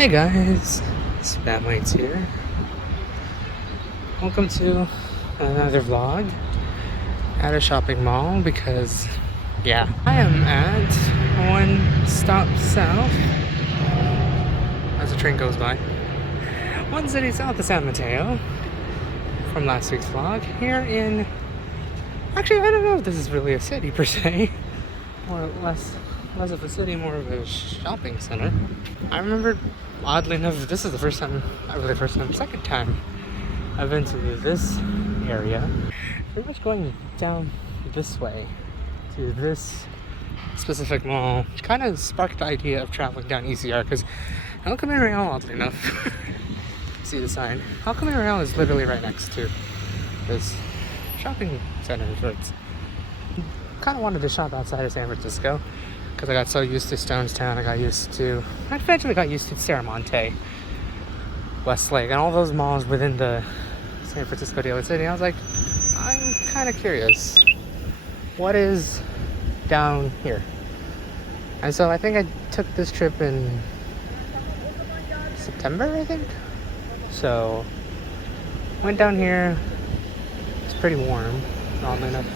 Hey guys, Spamlights here. Welcome to another vlog at a shopping mall because, yeah, I am at one stop south as the train goes by. One city south of San Mateo from last week's vlog. Here in, actually, I don't know if this is really a city per se, or less of a city, more of a shopping center. I remember, oddly enough, this is the second time I've been to this area. Pretty much going down this way to this specific mall kind of sparked the idea of traveling down ECR because El Camino Real, oddly enough, see the sign. El Camino Real is literally right next to this shopping center. So it's kind of wanted to shop outside of San Francisco because I got so used to Stonestown. I eventually got used to Serramonte, Westlake, and all those malls within the San Francisco daily city. I was like, I'm kind of curious, what is down here? And so I think I took this trip in September, I think. So went down here. It's pretty warm, oddly enough,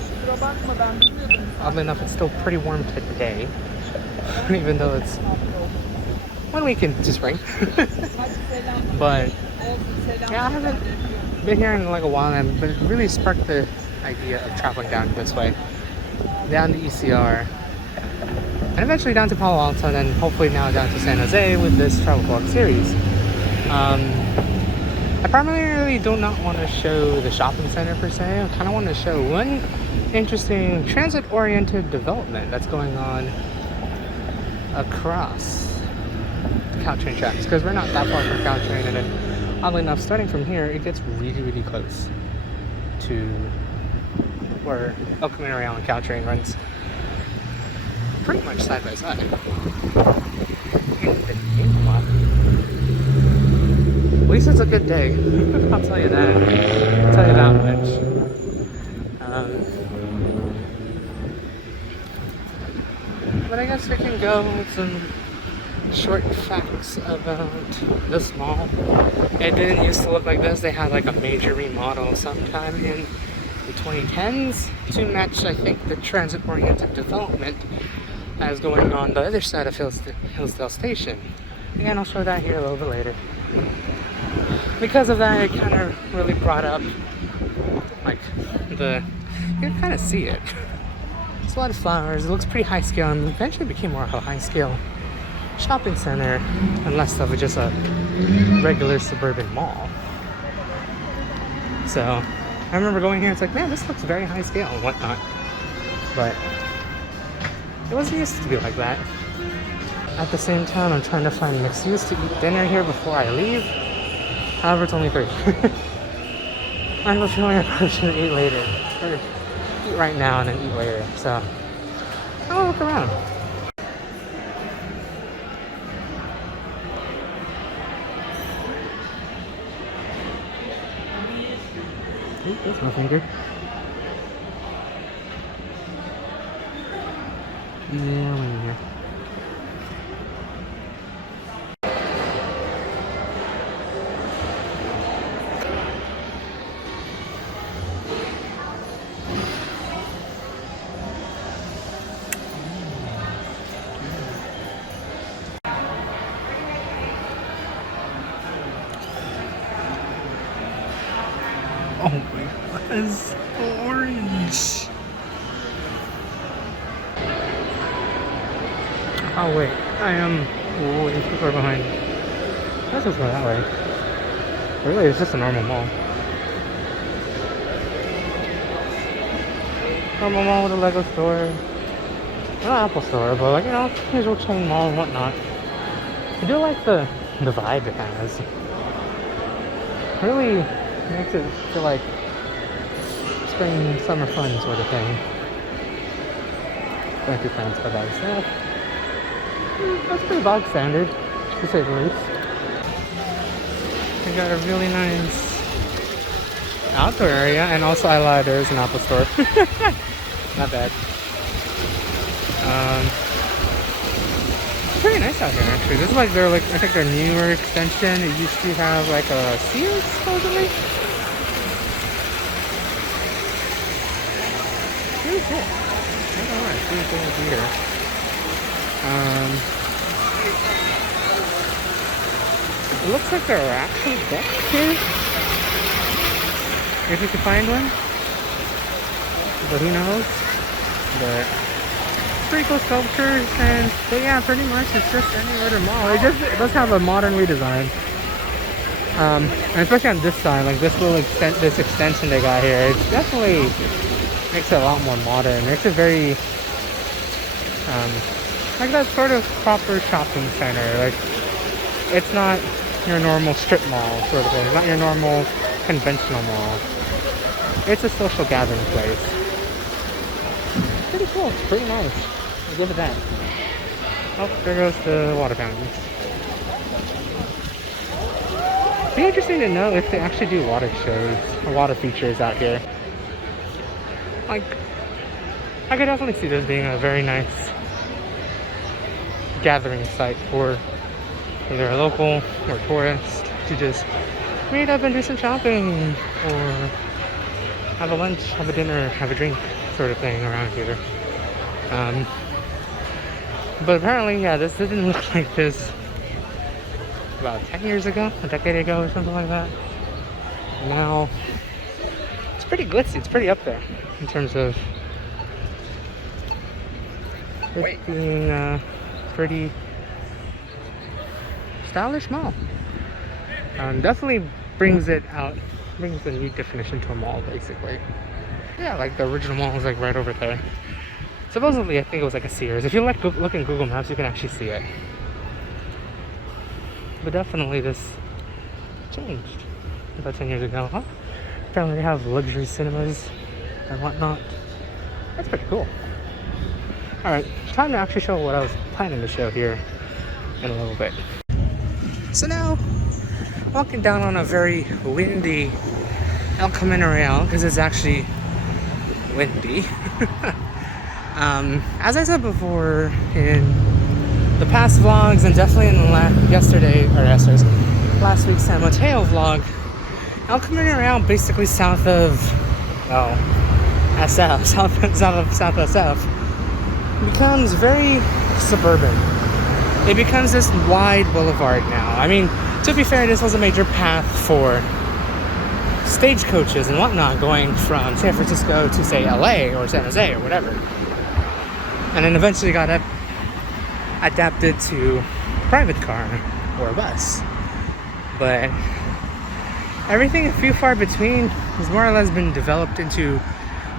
it's still pretty warm today, even though it's 1 week into spring. But yeah, I haven't been here in like a while, but it really sparked the idea of traveling down this way, down to ECR, and eventually down to Palo Alto, and then hopefully now down to San Jose with this travel vlog series. I primarily do not want to show the shopping center per se. I kind of want to show one interesting transit-oriented development that's going on across the Caltrain tracks, because we're not that far from Caltrain, and then oddly enough, starting from here, it gets really close to where El Camino Real and Caltrain runs pretty much side by side. At least it's a good day. I'll tell you that. I'll tell you that much. But I guess we can go with some short facts about this mall. It didn't used to look like this. They had like a major remodel sometime in the 2010s to match, I think, the transit-oriented development that is going on the other side of Hillsdale Station. Again, I'll show that here a little bit later. Because of that, it kind of really brought up, like, you can kind of see it. There's a lot of flowers. It looks pretty high scale, and eventually became more of a high scale shopping center and less of just a regular suburban mall. So I remember going here, it's like, man, this looks very high scale and whatnot. But it wasn't used to be like that. At the same time, I'm trying to find an excuse to eat dinner here before I leave. However, it's only 3. I have a feeling I probably should eat later. Or eat right now and then eat later. So I'll look around. Ooh, that's my finger. Yeah, I'm in here. Oh my god, it's orange. Oh wait, I am way too far behind. Let's just go that way. Really, it's just a normal mall. Normal mall with a Lego store. Not Apple store, but like, you know, usual chain mall and whatnot. I do like the vibe it has. Really makes it feel like spring, summer fun sort of thing. Thank you, friends, for that. So, that's pretty bog standard, to say the least. We got a really nice outdoor area, and also I lied, there is an Apple store. Not bad. pretty nice out here actually. This is like their, like, I think their newer extension. It used to have like a Sears supposedly. Really cool. I don't know, it's really cool to be here. It looks like there are actually decks here. If you can find one. But who knows? But pretty cool sculptures, but yeah, pretty much it's just any other mall. It does have a modern redesign. And especially on this side, like this little extension they got here, it definitely makes it a lot more modern. Makes it very like that sort of proper shopping center. Like it's not your normal strip mall sort of thing. It's not your normal conventional mall. It's a social gathering place. Pretty cool. It's pretty nice. I'll give it that. Oh, there goes the water fountains. It'd be interesting to know if they actually do water shows or water features out here. Like, I could definitely see this being a very nice gathering site for either a local or tourist to just meet up and do some shopping or have a lunch, have a dinner, have a drink sort of thing around here. But apparently, yeah, this didn't look like this about 10 years ago, a decade ago or something like that. Now, it's pretty glitzy, it's pretty up there in terms of it being a pretty stylish mall. Definitely brings it out, brings the new definition to a mall, basically. Yeah, like the original mall was like right over there. Supposedly, I think it was like a Sears. If you look in Google Maps, you can actually see it. But definitely this changed about 10 years ago, huh? Apparently they have luxury cinemas and whatnot. That's pretty cool. Alright, time to actually show what I was planning to show here in a little bit. So now, walking down on a very windy El Camino Real, because it's actually windy. As I said before in the past vlogs, and definitely in the last week's San Mateo vlog, El Camino Real, basically south of, well, SF, south of SF, becomes very suburban. It becomes this wide boulevard now. I mean, to be fair, this was a major path for stagecoaches and whatnot going from San Francisco to, say, LA or San Jose or whatever. And then eventually got adapted to private car or a bus. But everything few far between has more or less been developed into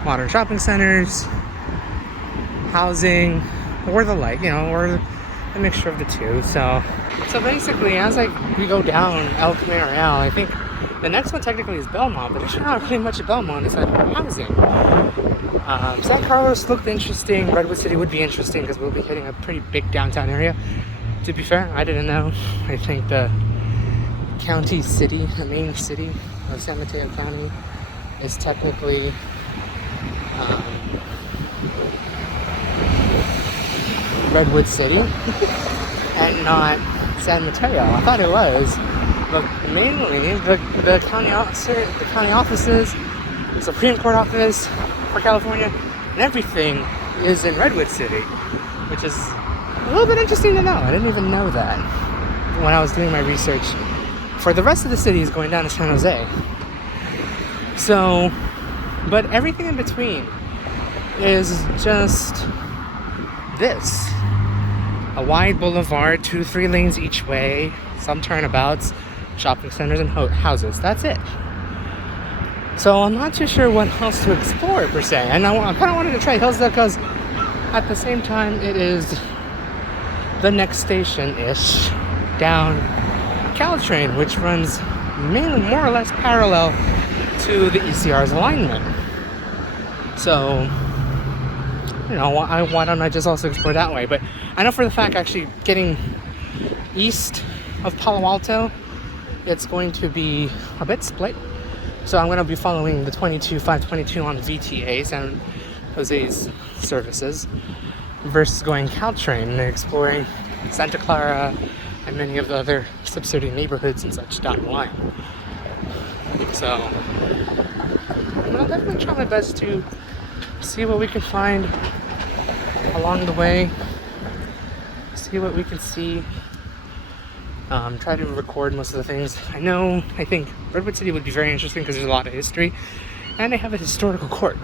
modern shopping centers, housing, or the like, you know, or a mixture of the two. So basically, as we go down El Camino Real, I think the next one technically is Belmont, but there's not really much of Belmont aside from housing. San Carlos looked interesting. Redwood City would be interesting because we'll be hitting a pretty big downtown area. To be fair, I didn't know. I think the county city, the main city of San Mateo County is technically Redwood City and not San Mateo. I thought it was, but mainly the county offices, the Supreme Court office for California, and everything is in Redwood City, which is a little bit interesting to know. I didn't even know that when I was doing my research for the rest of the cities going down to San Jose. So, but everything in between is just this. A wide boulevard, 2 to 3 lanes each way, some turnabouts, shopping centers, and houses. That's it. So I'm not too sure what else to explore per se. And I kind of wanted to try Hillsdale because at the same time it is the next station-ish down Caltrain, which runs mainly more or less parallel to the ECR's alignment. So, you know, why don't I just also explore that way? But I know for the fact, actually, getting east of Palo Alto, it's going to be a bit split. So I'm going to be following the 522 on VTA, San Jose's services, versus going Caltrain and exploring Santa Clara, and many of the other subsidiary neighborhoods and such down the line. So I'll definitely try my best to see what we can find along the way, see what we can see. Try to record most of the things. I think Redwood City would be very interesting because there's a lot of history, and they have a historical court,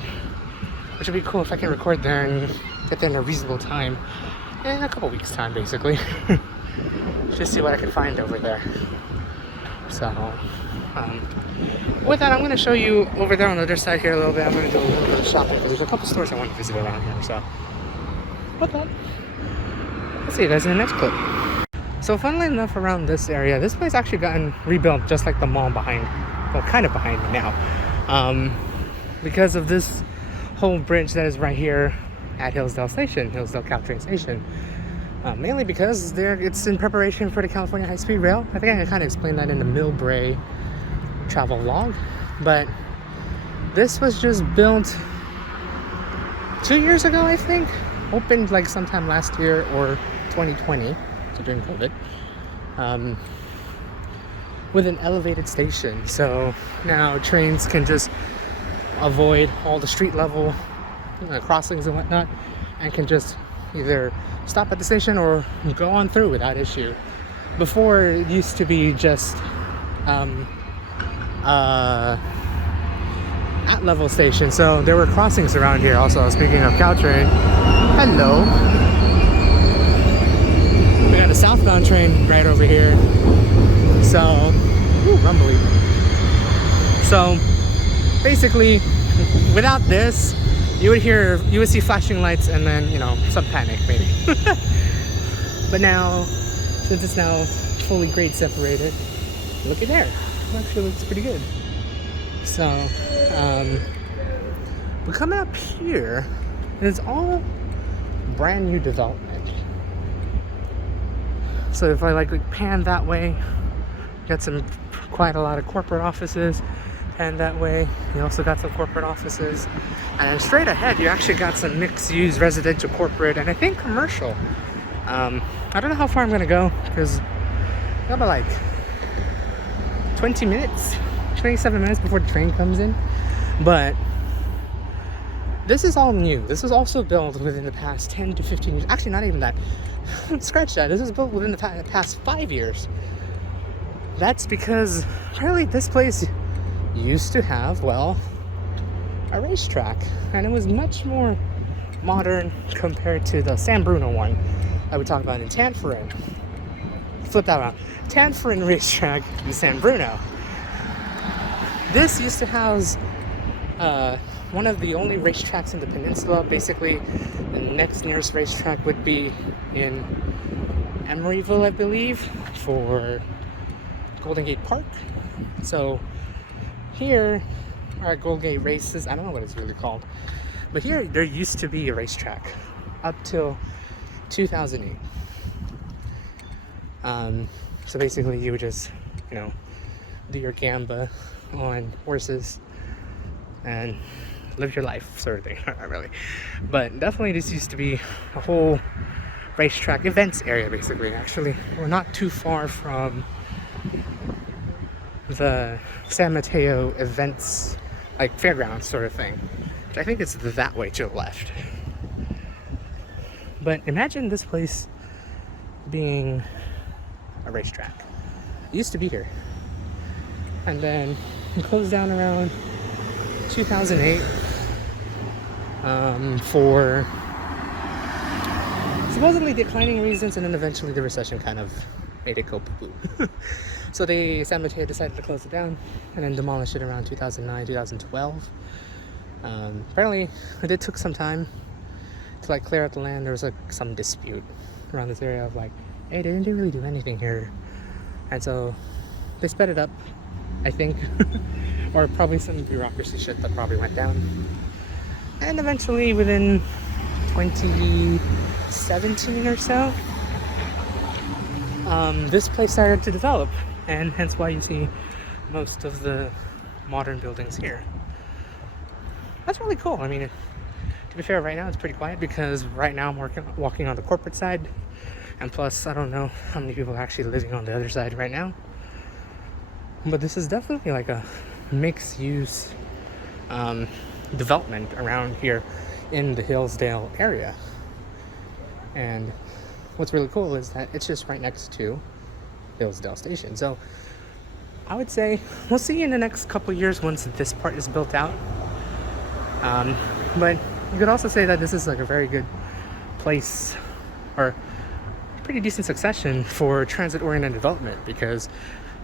which would be cool if I can record there and get there in a reasonable time, in a couple weeks time basically. Just see what I can find over there. So with that, I'm going to show you over there on the other side here a little bit. I'm going to do a little bit of shopping. There's a couple stores I want to visit around here. So with that, I'll see you guys in the next clip. So funnily enough, around this area, this place actually gotten rebuilt just like the mall behind, well, kind of behind me now, because of this whole bridge that is right here at Hillsdale Station, Hillsdale Train Station. Mainly because it's in preparation for the California High-Speed Rail. I think I kind of explained that in the Millbrae travel log, but this was just built 2 years ago, I think. Opened like sometime last year or 2020, so during COVID, with an elevated station. So now trains can just avoid all the street level crossings and whatnot, and can just either stop at the station or go on through without issue. Before, it used to be just at level station, so there were crossings around here. Also, speaking of Caltrain, hello, we got a southbound train right over here. So, rumbly. So basically, without this, you would see flashing lights and then, some panic maybe. But now, since it's now fully grade separated, look at there. It actually looks pretty good. So, we're coming up here, and it's all brand new development. So if I pan that way, got quite a lot of corporate offices. And that way, you also got some corporate offices, and then straight ahead you actually got some mixed-use residential, corporate, and I think commercial. I don't know how far I'm gonna go because I got 27 minutes before the train comes in. But this is all new. This was also built within the past 10 to 15 years. Actually, not even that. Scratch that. This was built within the past 5 years. That's because apparently this place used to have, a racetrack, and it was much more modern compared to the San Bruno one I would talk about in Tanforan. Flip that around. Tanforan Racetrack in San Bruno. This used to house one of the only racetracks in the peninsula. Basically, the next nearest racetrack would be in Emeryville, I believe, for Golden Gate Park. So here are Golden Gate races. I don't know what it's really called, but here there used to be a racetrack up till 2008. So basically you would just, do your gamba on horses and live your life, sort of thing. Not really, but definitely this used to be a whole racetrack events area. Basically, actually, we're not too far from the San Mateo events, fairgrounds sort of thing, which I think is that way to the left. But imagine this place being a racetrack. It used to be here, and then it closed down around 2008 for supposedly declining reasons, and then eventually the recession kind of made it go poo-poo. So San Mateo decided to close it down and then demolish it around 2009, 2012. Apparently, it took some time to clear out the land. There was some dispute around this area of hey, they didn't really do anything here, and so they sped it up, I think, or probably some bureaucracy shit that probably went down, and eventually within 2017 or so, this place started to develop, and hence why you see most of the modern buildings here. That's really cool. I mean, to be fair, right now it's pretty quiet because right now I'm walking on the corporate side, And plus, I don't know how many people are actually living on the other side right now. But this is definitely like a mixed use development around here in the Hillsdale area. And what's really cool is that it's just right next to Hillsdale Station. So I would say we'll see in the next couple years once this part is built out. But you could also say that this is like a very good place, or pretty decent succession for transit-oriented development, because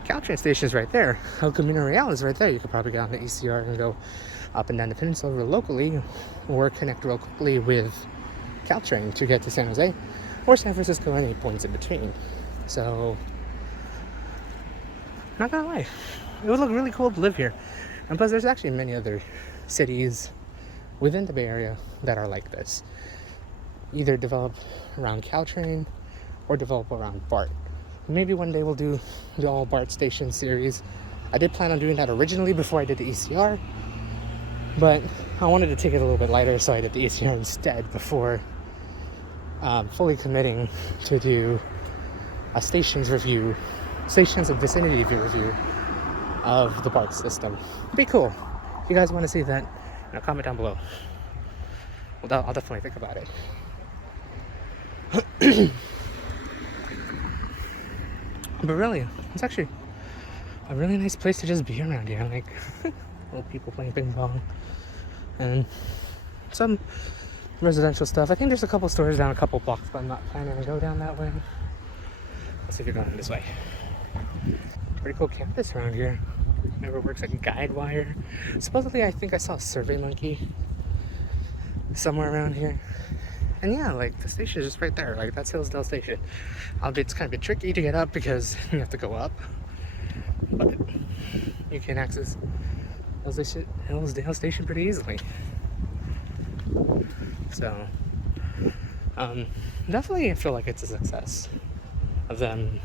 Caltrain station is right there. El Camino Real is right there. You could probably get on the ECR and go up and down the peninsula locally, or connect real quickly with Caltrain to get to San Jose or San Francisco, any points in between. So, not gonna lie, it would look really cool to live here. And plus, there's actually many other cities within the Bay Area that are like this, either developed around Caltrain or develop around BART. Maybe one day we'll do the all BART station series. I did plan on doing that originally before I did the ECR, but I wanted to take it a little bit lighter, so I did the ECR instead before fully committing to do a stations and vicinity review of the BART system. It'd be cool. If you guys want to see that, comment down below. Well, I'll definitely think about it. But really, it's actually a really nice place to just be around here. Like, old people playing ping pong and some residential stuff. I think there's a couple stores down a couple blocks, but I'm not planning to go down that way. Let's see if you're going this way. Pretty cool campus around here. Never works like a guide wire. Supposedly, I think I saw a survey monkey somewhere around here. And yeah, like, the station is just right there. Like, that's Hillsdale Station. Albeit it's kind of a bit tricky to get up because you have to go up. But you can access Hillsdale Station pretty easily. So, definitely I feel like it's a success of them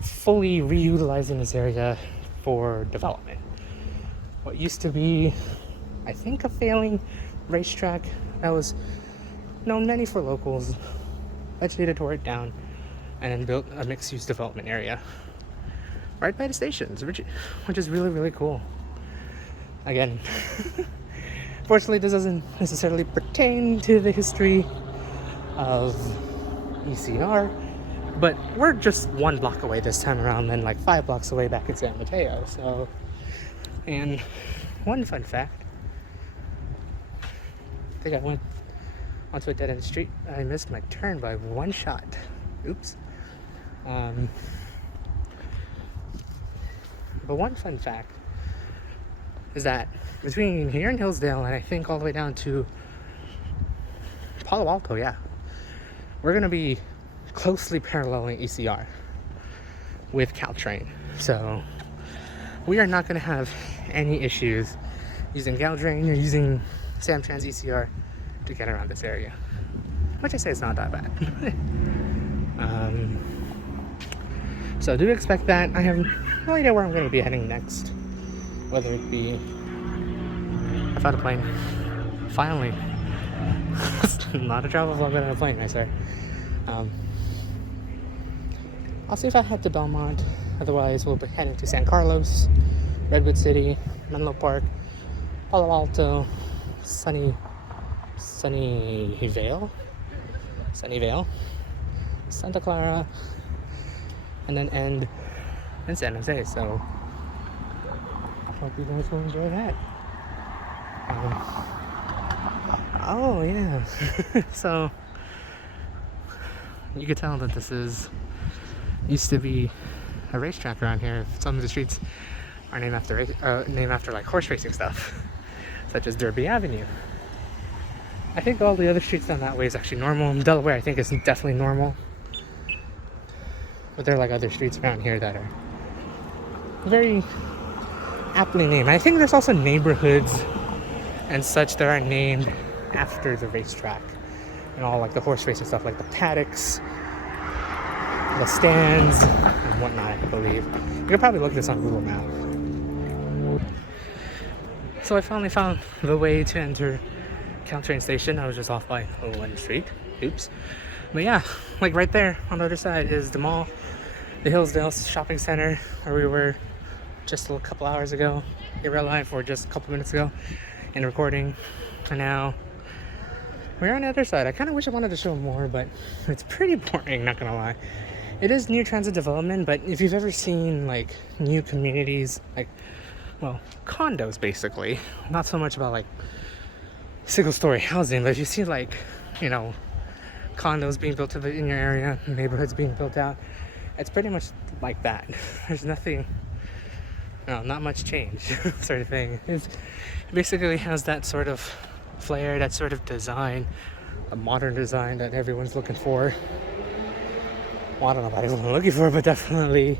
fully reutilizing this area for development. What used to be, I think, a failing racetrack that was known mainly for locals, eventually they tore it down and then built a mixed-use development area right by the stations, which is really, really cool. Again, fortunately, this doesn't necessarily pertain to the history of ECR, but we're just 1 block away this time around, then like 5 blocks away back in San Mateo. So, and one fun fact, I think I went onto a dead-end street. I missed my turn by 1 shot. Oops. But one fun fact is that between here and Hillsdale, and I think all the way down to Palo Alto, yeah, we're going to be closely paralleling ECR with Caltrain. So we are not going to have any issues using Caltrain or using Samtrans ECR to get around this area, which I say is not that bad. So do expect that. I have no idea where I'm going to be heading next, whether it be, I found a plane, finally. It's not a travel vlog, but on a plane, I swear. I'll see if I head to Belmont. Otherwise, we'll be heading to San Carlos, Redwood City, Menlo Park, Palo Alto, Sunnyvale, Santa Clara, and then end in San Jose. So I hope you guys will enjoy that. Oh yeah. So you could tell that this used to be a racetrack around here. Some of the streets are named after like horse racing stuff, such as Derby Avenue. I think all the other streets down that way is actually normal. Delaware, I think, is definitely normal. But there are like other streets around here that are very aptly named. I think there's also neighborhoods and such that are named after the racetrack. And all like the horse racing stuff, like the paddocks, the stands, and whatnot, I believe. You could probably look this on Google Maps. So I finally found the way to enter Caltrain station. I was just off by 1 street. Oops. But yeah, like right there on the other side is the mall, the Hillsdale Shopping Center, where we were just a couple hours ago in real life, or just a couple minutes ago in recording. And now we're on the other side. I kind of wish I wanted to show more, but it's pretty boring, not gonna lie. It is new transit development, but if you've ever seen like new communities, like, well, condos basically, not so much about like single story housing, but if you see like, you know, condos being built in your area, neighborhoods being built out, it's pretty much like that. There's nothing, no, not much change sort of thing. It basically has that sort of flair, that sort of design, a modern design that everyone's looking for. Well, I don't know about everyone looking for, but definitely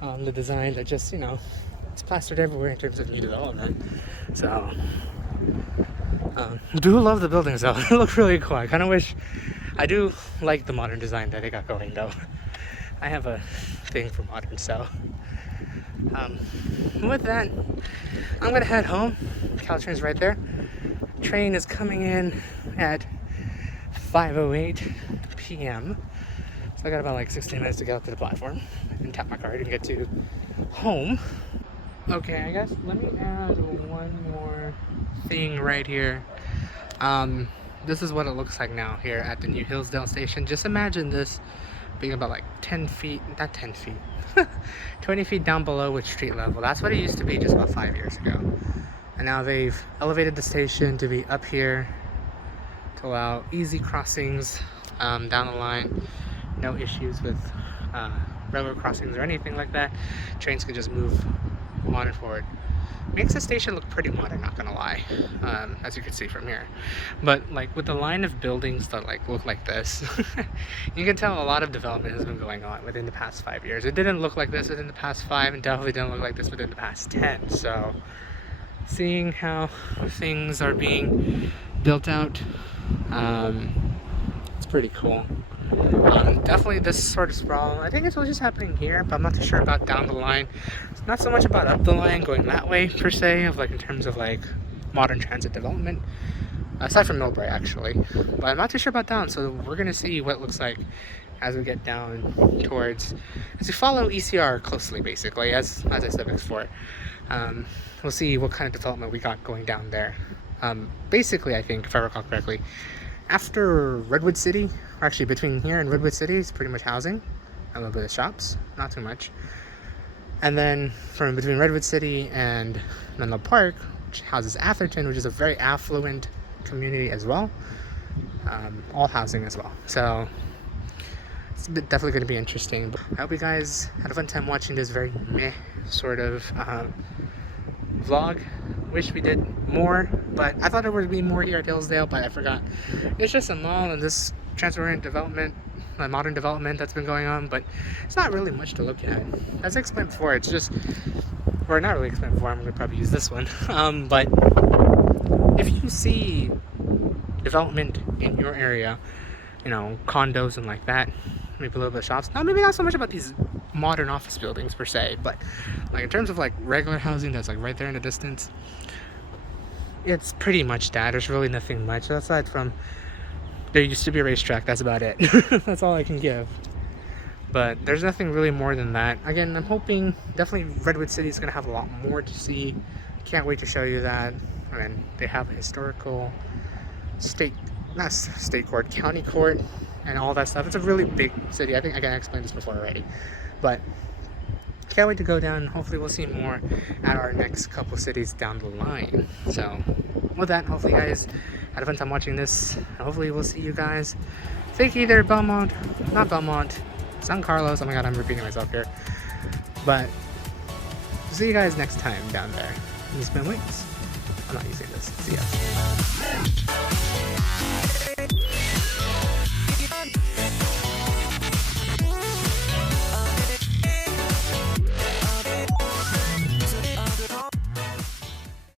the design that just, you know, it's plastered everywhere in terms of new development. So do love the buildings though. They look really cool. I kind of wish, I do like the modern design that they got going though. I have a thing for modern, so with that, I'm gonna head home. Caltrain's right there. Train is coming in at 5:08 p.m. So I got about like 16 minutes to get up to the platform and tap my card and get to home. Okay, I guess let me add one more thing right here. This is what it looks like now here at the new Hillsdale Station. Just imagine this being about like 10 feet, not 10 feet, 20 feet down below with street level. That's what it used to be just about 5 years ago. And now they've elevated the station to be up here to allow easy crossings down the line. No issues with railroad crossings or anything like that. Trains can just move on and forward. Makes the station look pretty modern, not gonna lie, as you can see from here. But like with the line of buildings that like look like this, you can tell a lot of development has been going on within the past 5 years. It didn't look like this within the past 5, and definitely didn't look like this within the past 10. So seeing how things are being built out, it's pretty cool. Definitely this sort of sprawl, I think it's just happening here, but I'm not too sure about down the line. It's not so much about up the line going that way per se, of like in terms of like modern transit development, aside from Millbrae actually, but I'm not too sure about down. So we're gonna see what it looks like as we get down towards, as we follow ECR closely, basically, as I said before. We'll see what kind of development we got going down there. Basically, I think, if I recall correctly, after Redwood City, or actually between here and Redwood City, is pretty much housing, a little bit of shops, not too much. And then from between Redwood City and Menlo Park, which houses Atherton, which is a very affluent community as well, all housing as well. So it's definitely going to be interesting. I hope you guys had a fun time watching this very meh sort of vlog. Wish we did more, but I thought there would be more here at Hillsdale, but I forgot. It's just a mall and this transit-oriented development, modern development that's been going on, but it's not really much to look at. As I explained before, it's just, or not really explained before, I'm going to probably use this one, but if you see development in your area, you know, condos and like that, maybe a little bit of shops, now maybe not so much about these modern office buildings per se, but like in terms of like regular housing that's like right there in the distance, it's pretty much that. There's really nothing much aside from there used to be a racetrack. That's about it. That's all I can give, but there's nothing really more than that. Again, I'm hoping definitely Redwood City is gonna have a lot more to see. Can't wait to show you that. I mean, they have a historical county court and all that stuff. It's a really big city. I think I explained this before already, but can't wait to go down. Hopefully we'll see more at our next couple cities down the line. So with that, hopefully you guys had a fun time watching this, and hopefully we'll see you guys, I think either San Carlos, oh my god, I'm repeating myself here, but see you guys next time down there. This has been Wings. I'm not using this. See ya.